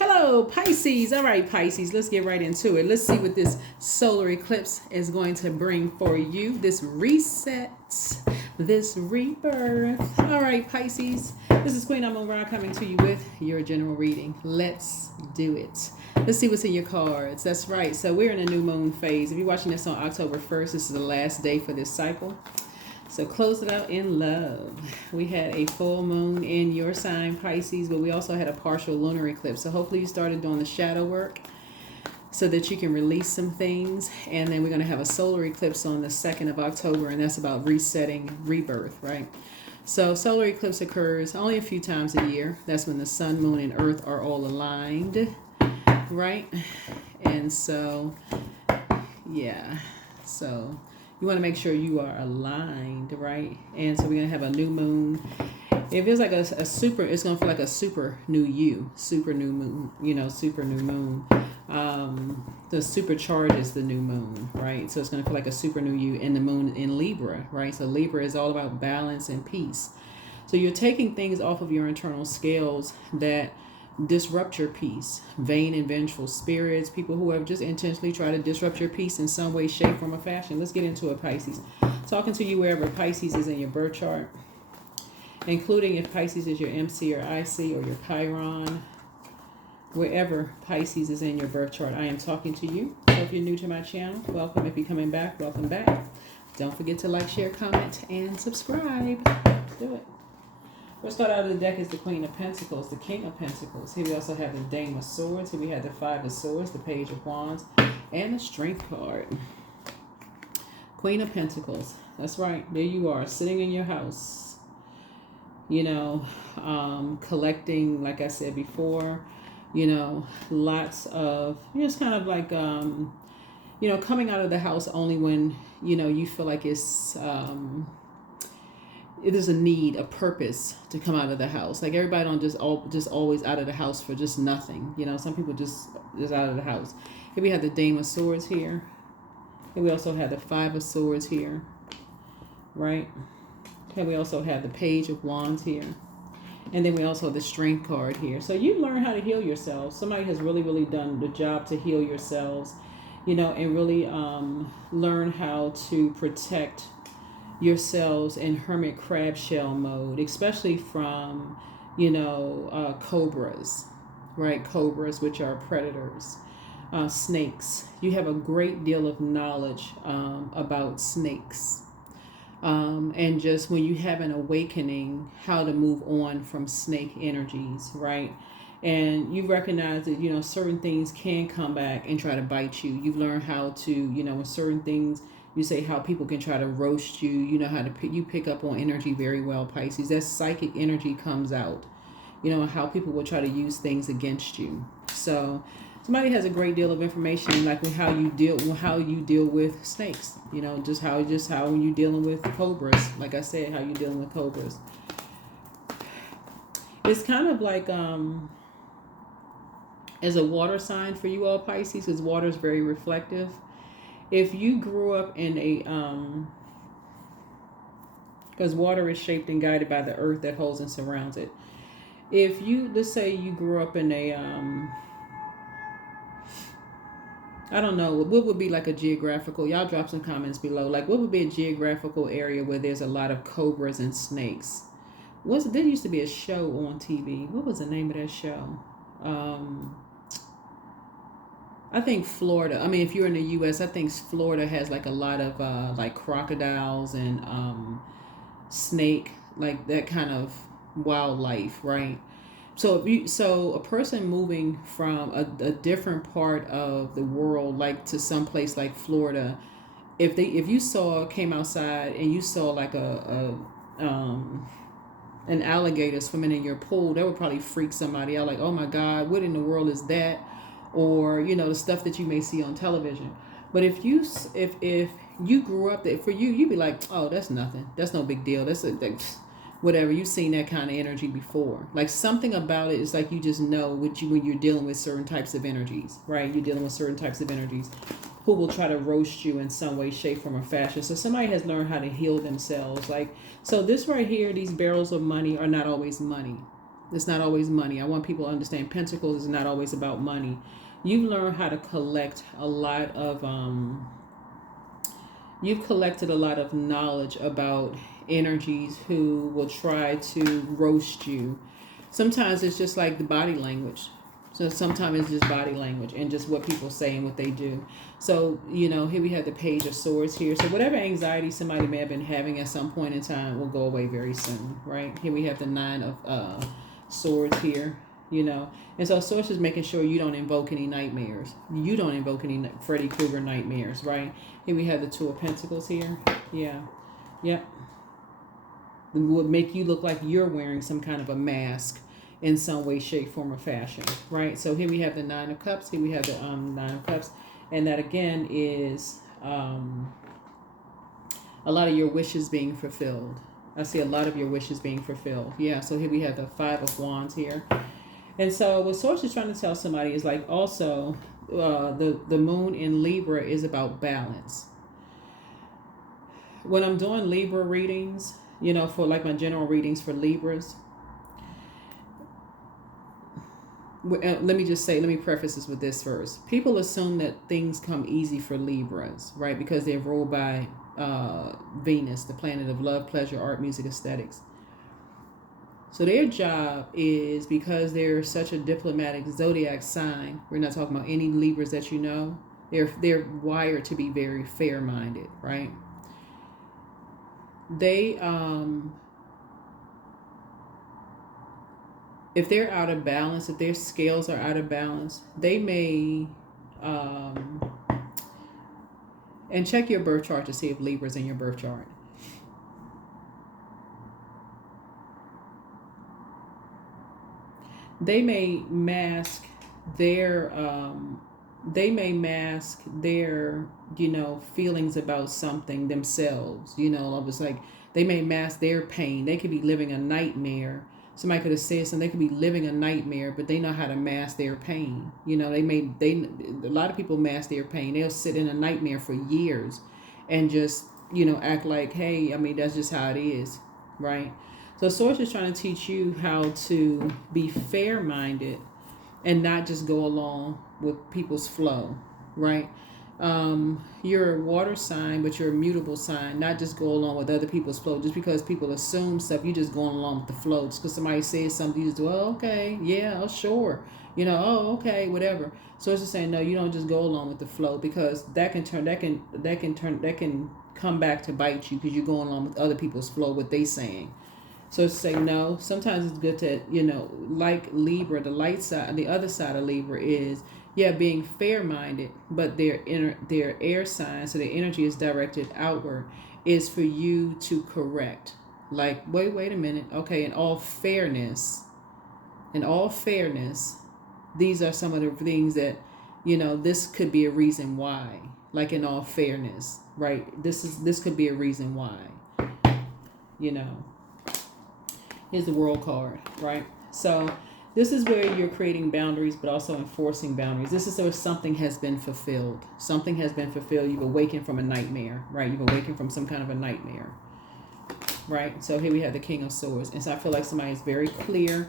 Hello, Pisces. All right, Pisces, let's get right into it. Let's see what this solar eclipse is going to bring for you. This reset, this rebirth. All right, Pisces, this is Queen Amun Ra coming to you with your general reading. Let's do it. Let's see what's in your cards. That's right. So we're in a new moon phase. If you're watching this on October 1st, this is the last day for this cycle. So close it out in love. We had a full moon in your sign, Pisces, but we also had a partial lunar eclipse. So hopefully you started doing the shadow work so that you can release some things. And then we're going to have a solar eclipse on the 2nd of October, and that's about resetting, rebirth, right? So solar eclipse occurs only a few times a year. That's when the sun, moon, and earth are all aligned, right? And so, yeah, so you want to make sure you are aligned, right? And so we're going to have a new moon. It feels like a super, it's going to feel like a super new you, super new moon, super new moon. The supercharge is the new moon, right? So it's going to feel like a super new you in the moon in Libra, right? So Libra is all about balance and peace. So you're taking things off of your internal scales that disrupt your peace. Vain and vengeful spirits, people who have just intentionally tried to disrupt your peace in some way, shape, form, or fashion. Let's get into it, Pisces. Talking to you wherever Pisces is in your birth chart, including if Pisces is your MC or IC or your Chiron, wherever Pisces is in your birth chart, I am talking to you. So if you're new to my channel, welcome. If you're coming back, welcome back. Don't forget to like, share, comment, and subscribe. Do it. First card out of the deck is the Queen of Pentacles, the King of Pentacles. Here we also have the Dame of Swords. Here we have the Five of Swords, the Page of Wands, and the Strength card. Queen of Pentacles. That's right. There you are, sitting in your house. Collecting, like I said before, lots of, it's kind of like, coming out of the house only when, you feel like it is a need, a purpose to come out of the house. Like everybody don't just always out of the house for just nothing. Some people just out of the house. Here we have the Dame of Swords here. Here we also have the Five of Swords here, right? Here we also have the Page of Wands here. And then we also have the Strength card here. So you learn how to heal yourselves. Somebody has really, really done the job to heal yourselves, and really learn how to protect yourselves in hermit crab shell mode, especially from cobras, right? Cobras, which are predators. Snakes. You have a great deal of knowledge about snakes, and just when you have an awakening, how to move on from snake energies, right? And you recognize that certain things can come back and try to bite you. You've learned how to when certain things, you say how people can try to roast you. You know how to you pick up on energy very well, Pisces. That psychic energy comes out. How people will try to use things against you. So somebody has a great deal of information, like how you deal with snakes. Just how you dealing with cobras. Like I said, how you dealing with cobras. It's kind of like as a water sign for you all, Pisces, because water is very reflective. If you grew up in a, because water is shaped and guided by the earth that holds and surrounds it. If you, let's say you grew up in a, I don't know, what would be like a geographical, y'all drop some comments below. Like what would be a geographical area where there's a lot of cobras and snakes? There used to be a show on TV. What was the name of that show? I think Florida. I mean, if you're in the U.S., I think Florida has like a lot of like crocodiles and snake, like that kind of wildlife, right? So a person moving from a different part of the world, like to some place like Florida, if you came outside and you saw like an alligator swimming in your pool, that would probably freak somebody out. Like, oh my God, what in the world is that? Or the stuff that you may see on television. But if you grew up there, for you'd be like, oh, that's nothing, that's no big deal, whatever, you've seen that kind of energy before. Like something about it is like you just know when you're dealing with certain types of energies, right? You're dealing with certain types of energies who will try to roast you in some way, shape, form, or fashion. So somebody has learned how to heal themselves. Like, so this right here, these barrels of money are not always money. It's not always money. I want people to understand Pentacles is not always about money. You've learned how to collect a lot of you've collected a lot of knowledge about energies who will try to roast you. Sometimes it's just like the body language. So sometimes it's just body language and just what people say and what they do. So, you know, here we have the Page of Swords here. So whatever anxiety somebody may have been having at some point in time will go away very soon, right? Here we have the Nine of Swords here, you know. And so Swords is making sure you don't invoke any nightmares. You don't invoke any Freddy Krueger nightmares, right? Here we have the Two of Pentacles here. Yeah. Yep. It would make you look like you're wearing some kind of a mask in some way, shape, form, or fashion, right? So here we have the Nine of Cups. Here we have the Nine of Cups. And that, again, is a lot of your wishes being fulfilled. I see a lot of your wishes being fulfilled. Yeah, so here we have the Five of Wands here. And so what Source is trying to tell somebody is like also the moon in Libra is about balance. When I'm doing Libra readings, you know, for like my general readings for Libras, let me preface this with this first. People assume that things come easy for Libras, right? Because they're ruled by Venus, the planet of love, pleasure, art, music, aesthetics. So their job is, because they're such a diplomatic zodiac sign, we're not talking about any Libras that you know, they're wired to be very fair-minded, right? They if they're out of balance, if their scales are out of balance, they may and check your birth chart to see if Libra's in your birth chart. They may mask their you know, feelings about something themselves. You know, it's like they may mask their pain. They could be living a nightmare. Somebody could have said something. They could be living a nightmare, but they know how to mask their pain. You know, a lot of people mask their pain. They'll sit in a nightmare for years and just, you know, act like, hey, I mean, that's just how it is, right? So Source is trying to teach you how to be fair-minded and not just go along with people's flow, right? You're a water sign, but you're a mutable sign. Not just go along with other people's flow. Just because people assume stuff, you just going along with the flow. Just because somebody says something, you just do, oh, okay, yeah, oh, sure. You know, oh, okay, whatever. So it's just saying, no, you don't just go along with the flow, because that can come back to bite you, because you're going along with other people's flow, what they saying. So it's saying, no, sometimes it's good to, you know, like Libra, the light side, the other side of Libra is, yeah, being fair-minded, but their air sign, so their energy is directed outward, is for you to correct. Like, wait a minute. Okay, in all fairness, these are some of the things that, you know, this could be a reason why. Like, in all fairness, right? This could be a reason why. You know. Here's the World card, right? So this is where you're creating boundaries, but also enforcing boundaries. This is where something has been fulfilled. Something has been fulfilled. You've awakened from a nightmare, right? You've awakened from some kind of a nightmare, right? So here we have the King of Swords. And so I feel like somebody is very clear,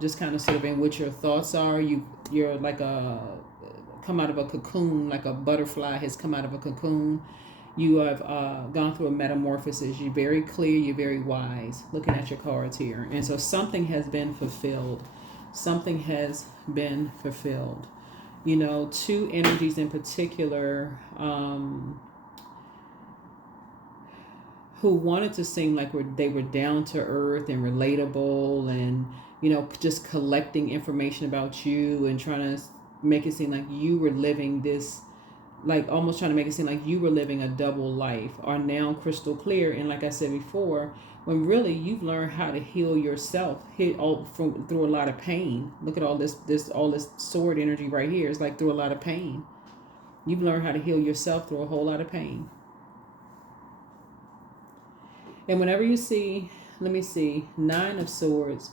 just kind of sort of in what your thoughts are. You're like come out of a cocoon, like a butterfly has come out of a cocoon. You have gone through a metamorphosis. You're very clear. You're very wise. Looking at your cards here. And so something has been fulfilled. Something has been fulfilled. You know, two energies in particular who wanted to seem like they were down to earth and relatable and, you know, just collecting information about you and trying to make it seem like you were living this, like almost trying to make it seem like you were living a double life, are now crystal clear. And like I said before, when really you've learned how to heal yourself, through a lot of pain. Look at all this sword energy right here. It's like through a lot of pain. You've learned how to heal yourself through a whole lot of pain. And whenever you see, let me see, Nine of Swords.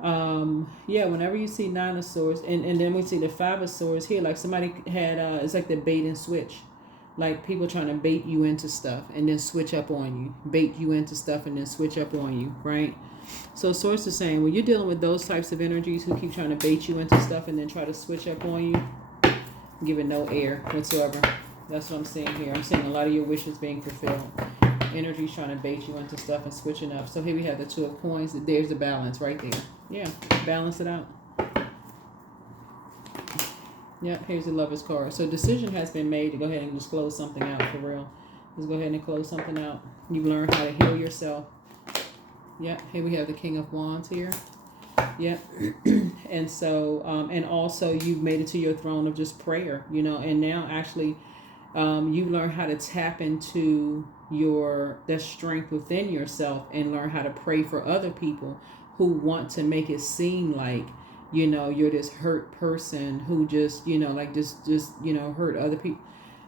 Whenever you see Nine of Swords, and then we see the Five of Swords here, like somebody had it's like the bait and switch, Like people trying to bait you into stuff and then switch up on you. Bait you into stuff and then switch up on you, right? So Source is saying when you're dealing with those types of energies who keep trying to bait you into stuff and then try to switch up on you, give it no air whatsoever. That's what I'm seeing here. I'm seeing a lot of your wishes being fulfilled. Energy's trying to bait you into stuff and switching up. So here we have the Two of Coins. There's the balance right there. Yeah, balance it out. Yep, here's the Lover's card. So decision has been made to go ahead and just close something out for real. Just go ahead and close something out. You've learned how to heal yourself. Yep, here we have the King of Wands here. Yep. And so, and also you've made it to your throne of just prayer, you know, and now actually you learn how to tap into that strength within yourself and learn how to pray for other people who want to make it seem like, you know, you're this hurt person who just, you know, like just, you know, hurt other people.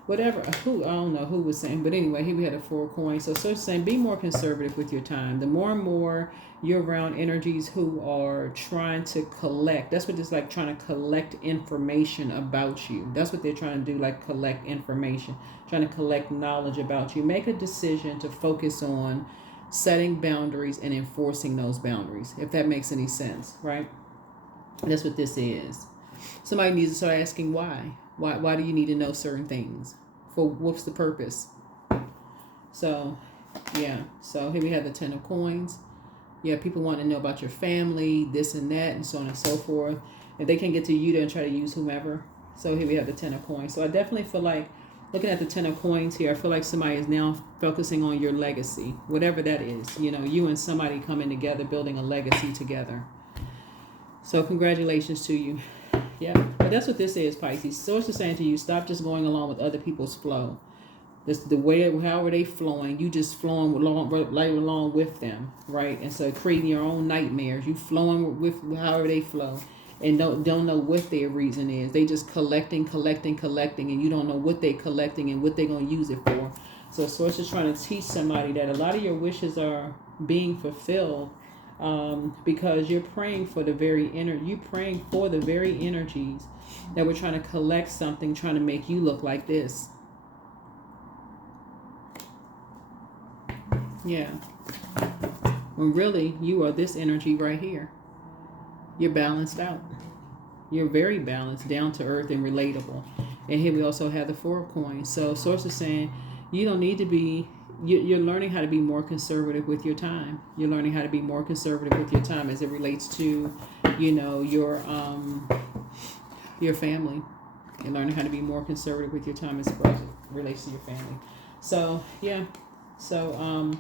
Whatever, I don't know who was saying, but anyway, here we had a 4 coins. So it's saying be more conservative with your time. The more and more you're around energies who are trying to collect, that's what it's like, trying to collect information about you. That's what they're trying to do, like collect information, trying to collect knowledge about you. Make a decision to focus on setting boundaries and enforcing those boundaries, if that makes any sense, right? That's what this is. Somebody needs to start asking why. Why do you need to know certain things? For what's the purpose? So, yeah. So here we have the 10 of coins. Yeah, people want to know about your family, this and that, and so on and so forth. If they can get to you, then try to use whomever. So here we have the 10 of coins. So I definitely feel like, looking at the 10 of coins here, I feel like somebody is now focusing on your legacy, whatever that is. You know, you and somebody coming together, building a legacy together. So congratulations to you. Yeah, but that's what this is, Pisces. Source is saying to you, stop just going along with other people's flow. Just the way, however they flowing, you just flowing along with them, right? And so creating your own nightmares. You flowing with however they flow, and don't know what their reason is. They just collecting, and you don't know what they collecting and what they're gonna use it for. So Source is trying to teach somebody that a lot of your wishes are being fulfilled. Because you're praying for the very energies that we're trying to collect something, trying to make you look like this. Yeah. When really you are this energy right here. You're balanced out. You're very balanced, down to earth, and relatable. And here we also have the 4 of coins. So Source is saying you don't need to be. You're learning how to be more conservative with your time. You're learning how to be more conservative with your time as it relates to, you know, your family. You're learning how to be more conservative with your time as it relates to your family. So, yeah. So,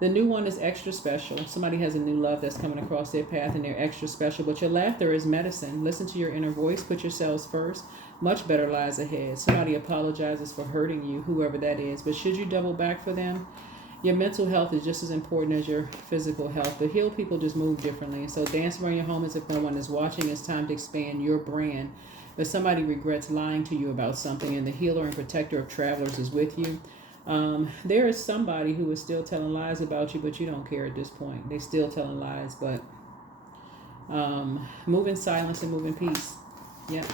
the new one is extra special. Somebody has a new love that's coming across their path and they're extra special. But your laughter is medicine. Listen to your inner voice. Put yourselves first. Much better lies ahead. Somebody apologizes for hurting you, whoever that is. But should you double back for them? Your mental health is just as important as your physical health. But healed people just move differently. And so dance around your home as if no one is watching. It's time to expand your brand. But somebody regrets lying to you about something, and the healer and protector of travelers is with you. There is somebody who is still telling lies about you, but you don't care at this point. They're still telling lies, but move in silence and move in peace. Yeah.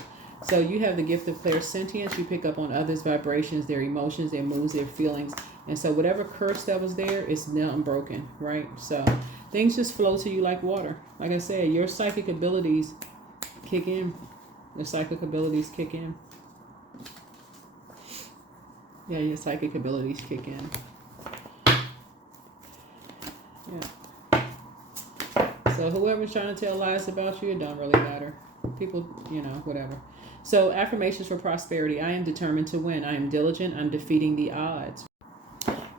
So you have the gift of clairsentience. You pick up on others' vibrations, their emotions, their moods, their feelings. And so whatever curse that was there is now unbroken, right? So things just flow to you like water. Like I said, your psychic abilities kick in. Your psychic abilities kick in. Yeah, your psychic abilities kick in. Yeah. So whoever's trying to tell lies about you, it don't really matter. People, you know, whatever. So affirmations for prosperity. I am determined to win. I am diligent. I'm defeating the odds.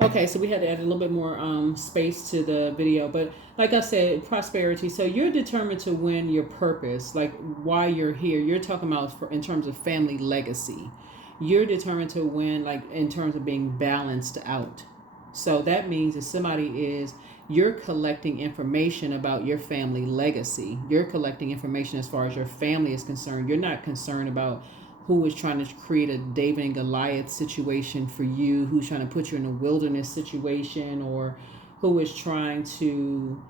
Okay, so we had to add a little bit more space to the video. But like I said, prosperity. So you're determined to win your purpose, like why you're here. You're talking about in terms of family legacy. You're determined to win, like in terms of being balanced out. So that means if you're collecting information about your family legacy. You're collecting information as far as your family is concerned. You're not concerned about who is trying to create a David and Goliath situation for you, who's trying to put you in a wilderness situation, or who is trying to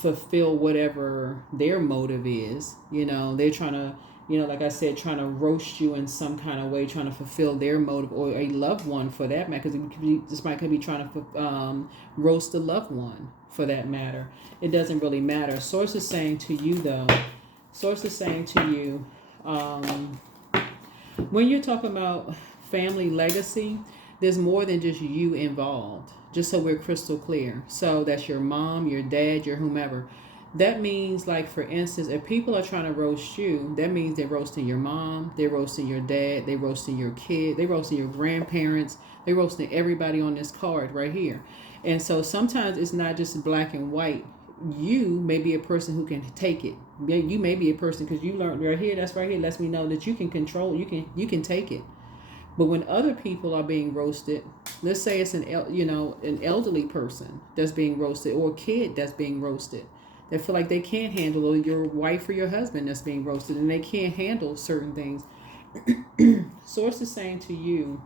fulfill whatever their motive is. You know, they're trying to you know, like I said, trying to roast you in some kind of way, trying to fulfill their motive, or a loved one for that matter, because this might could be trying to roast a loved one for that matter. It doesn't really matter. Source is saying to you, though, Source is saying to you, when you're talking about family legacy, there's more than just you involved, just so we're crystal clear. So that's your mom, your dad, your whomever. That means, like, for instance, if people are trying to roast you, that means they're roasting your mom, they're roasting your dad, they're roasting your kid, they're roasting your grandparents, they're roasting everybody on this card right here. And so sometimes it's not just black and white. You may be a person who can take it. You may be a person, because you learned right here, that's right here, lets me know that you can control, you can take it. But when other people are being roasted, let's say it's an elderly person that's being roasted, or a kid that's being roasted, that feel like they can't handle, or your wife or your husband that's being roasted and they can't handle certain things. Source is saying to you,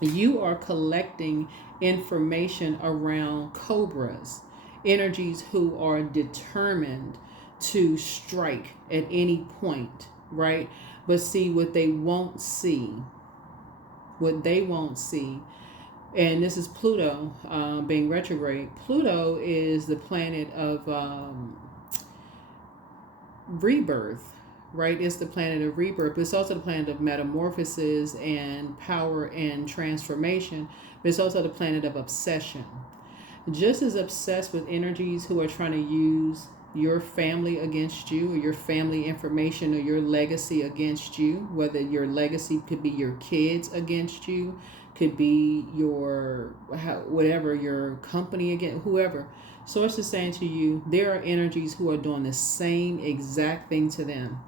you are collecting information around cobras, energies who are determined to strike at any point, right? But see, what they won't see, and this is Pluto being retrograde. Pluto is the planet of rebirth, right? It's the planet of rebirth, but it's also the planet of metamorphosis and power and transformation, but it's also the planet of obsession. Just as obsessed with energies who are trying to use your family against you, or your family information, or your legacy against you, whether your legacy could be your kids against you, could be your whatever, your company against whoever. Source is saying to you, there are energies who are doing the same exact thing to them.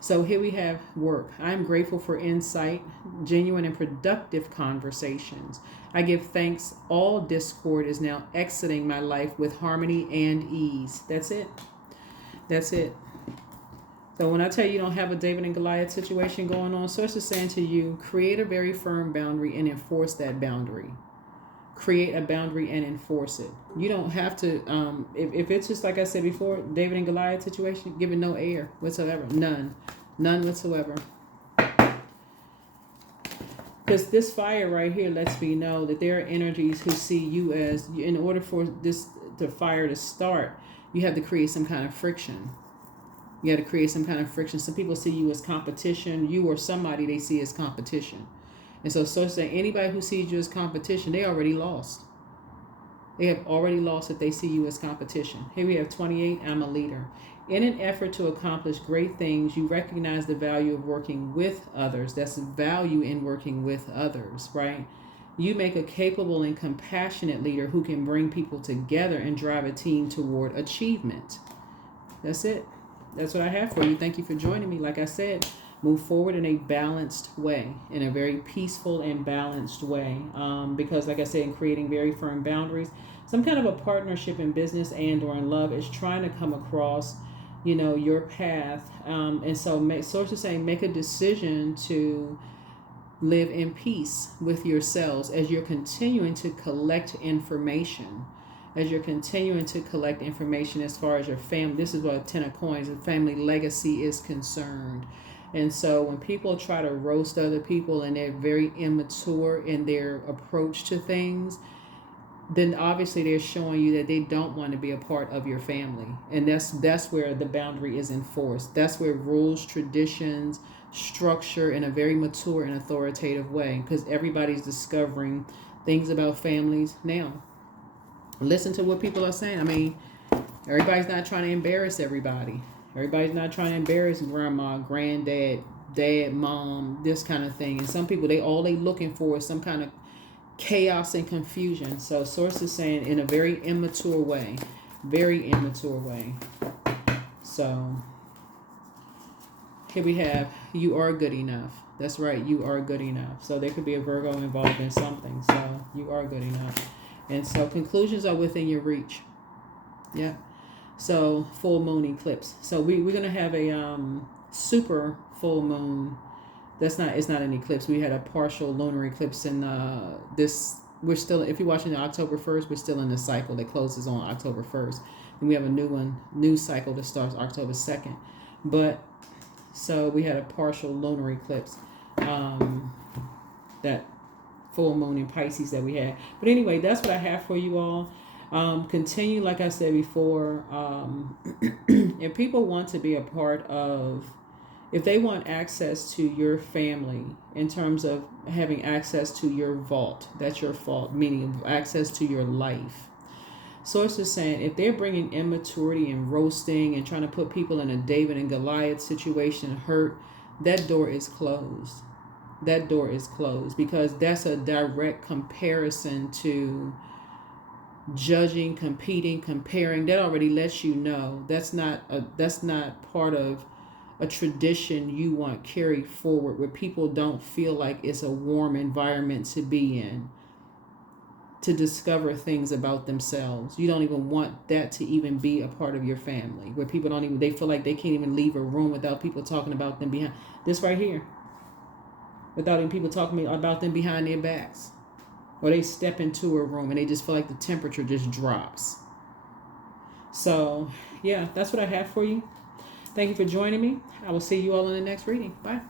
So here we have work. I'm grateful for insight, genuine and productive conversations. I give thanks all discord is now exiting my life with harmony and ease. That's it. That's it. So when I tell you don't have a David and Goliath situation going on, Source is saying to you, create a very firm boundary and enforce that boundary. Create a boundary and enforce it. You don't have to, if it's just like I said before, David and Goliath situation, give it no air whatsoever. None whatsoever. Because this fire right here lets me know that there are energies who see you as, in order for the fire to start, you have to create some kind of friction. You got to create some kind of friction. Some people see you as competition. You or somebody they see as competition. And so say anybody who sees you as competition, they already lost. They have already lost if they see you as competition. Here we have 28, I'm a leader. In an effort to accomplish great things, you recognize the value of working with others. That's value in working with others, right? You make a capable and compassionate leader who can bring people together and drive a team toward achievement. That's it. That's what I have for you. Thank you for joining me. Like I said, move forward in a balanced way, in a very peaceful and balanced way. Because like I said, in creating very firm boundaries, some kind of a partnership in business and or in love is trying to come across, your path. And so Source is saying, make a decision to live in peace with yourselves as you're continuing to collect information. As you're continuing to collect information as far as your family. This is what 10 of coins, and family legacy is concerned. And so when people try to roast other people and they're very immature in their approach to things, then obviously they're showing you that they don't want to be a part of your family. And that's where the boundary is enforced. That's where rules, traditions, structure in a very mature and authoritative way, because everybody's discovering things about families now. Listen to what people are saying. I mean, everybody's not trying to embarrass everybody. Everybody's not trying to embarrass grandma, granddad, dad, mom, this kind of thing. And some people, all they looking for is some kind of chaos and confusion. So Source is saying in a very immature way. So here we have, you are good enough. That's right, you are good enough. So there could be a Virgo involved in something. So you are good enough. And so conclusions are within your reach. Yeah. So full moon eclipse. So we're going to have a super full moon. It's not an eclipse. We had a partial lunar eclipse in we're still, if you're watching October 1st, we're still in the cycle that closes on October 1st. And we have a new cycle that starts October 2nd. But So we had a partial lunar eclipse. That full moon in Pisces that we had. But anyway, that's what I have for you all. Continue, like I said before, if people want to be a part of, if they want access to your family in terms of having access to your vault, that's your fault, meaning access to your life. Source is saying if they're bringing immaturity and roasting and trying to put people in a David and Goliath situation, hurt, that door is closed. That door is closed because that's a direct comparison to judging, competing, comparing. That already lets you know that's not part of a tradition you want carried forward where people don't feel like it's a warm environment to be in, to discover things about themselves. You don't even want that to even be a part of your family where people don't even, they feel like they can't even leave a room without people talking about them behind this right here, without even people talking about them behind their backs, or they step into a room and they just feel like the temperature just drops. So yeah, that's what I have for you. Thank you for joining me. I will see you all in the next reading. Bye.